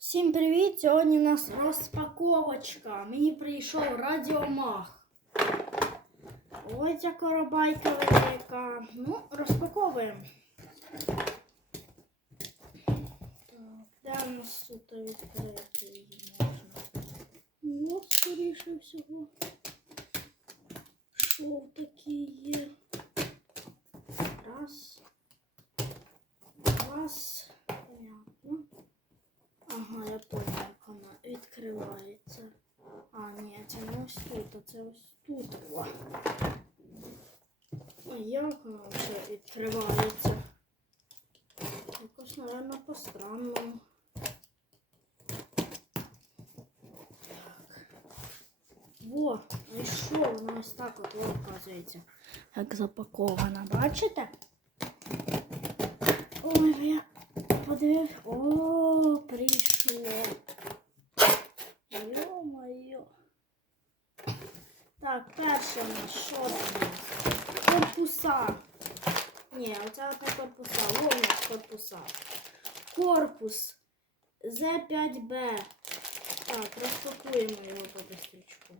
Всім привіт! Сьогодні у нас розпаковочка. Мені прийшов радіомах. Ось ця коробайка велика. Ну, розпаковуємо. Так, де у нас тут відкрити її можна? Ну, скоріше всього. Шов такий є. Раз. Раз. Ага, я понял, як вона відкривається. А, ні, це не ось тут, а це ось тут. А як вона вже відкривається? Якось, мабуть, по-странному. Так. Во, і що, воно ось так от, оказується. Як запакована, бачите? Ой, я подивив. О, прийшло. Йо-моє. Так, перше що там? Корпуса. Ні, оце не корпуса. У корпуса. Корпус З5Б. Так, розпакуємо його по быстрічку.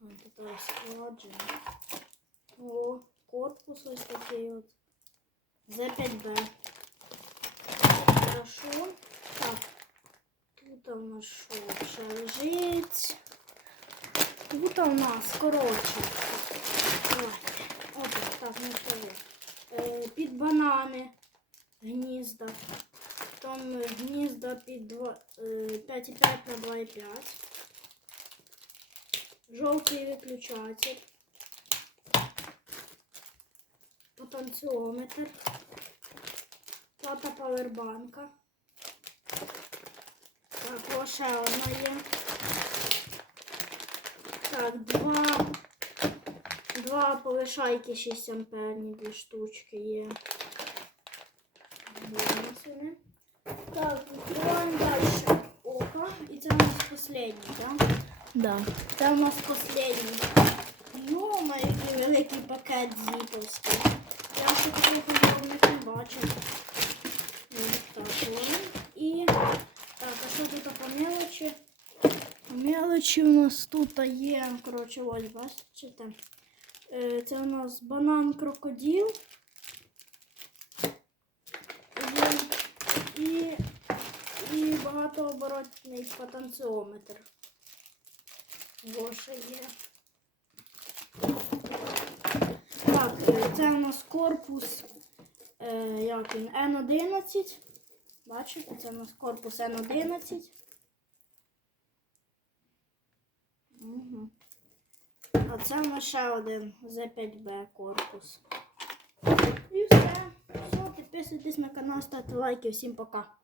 Ось тут ось складжено. О, корпус ось такий от. З5Б. Хорошо. Так. Тут у нас що ще лежить. Тут у нас, коротше. Опа, так, що є. Е, під банани. Гнізда. Там гнізда під е, 5,5 на 2,5. Жовтий виключатель. Потенціометр, плата павербанка. Так, ще одна є. Так, два, два полишайки 6 амперні, дві штучки є. Вони. Так, відкриваємо далі око. І це у нас останній, так? Да. Це у нас останній. Йома, який великий пакет зіповський. Ще таких не бачив. І так, а що тут по мелочі? По мелочі у нас тут є, коротше, ось бачите. Це у нас банан крокодил. І, і багатооборотний потенціометр. Воше є. Це у нас корпус е, як він, N11. Бачите, це у нас корпус N11. Угу. А це у нас ще один Z5B корпус. І все. Все, підписуйтесь на канал, ставте лайки. Всім пока.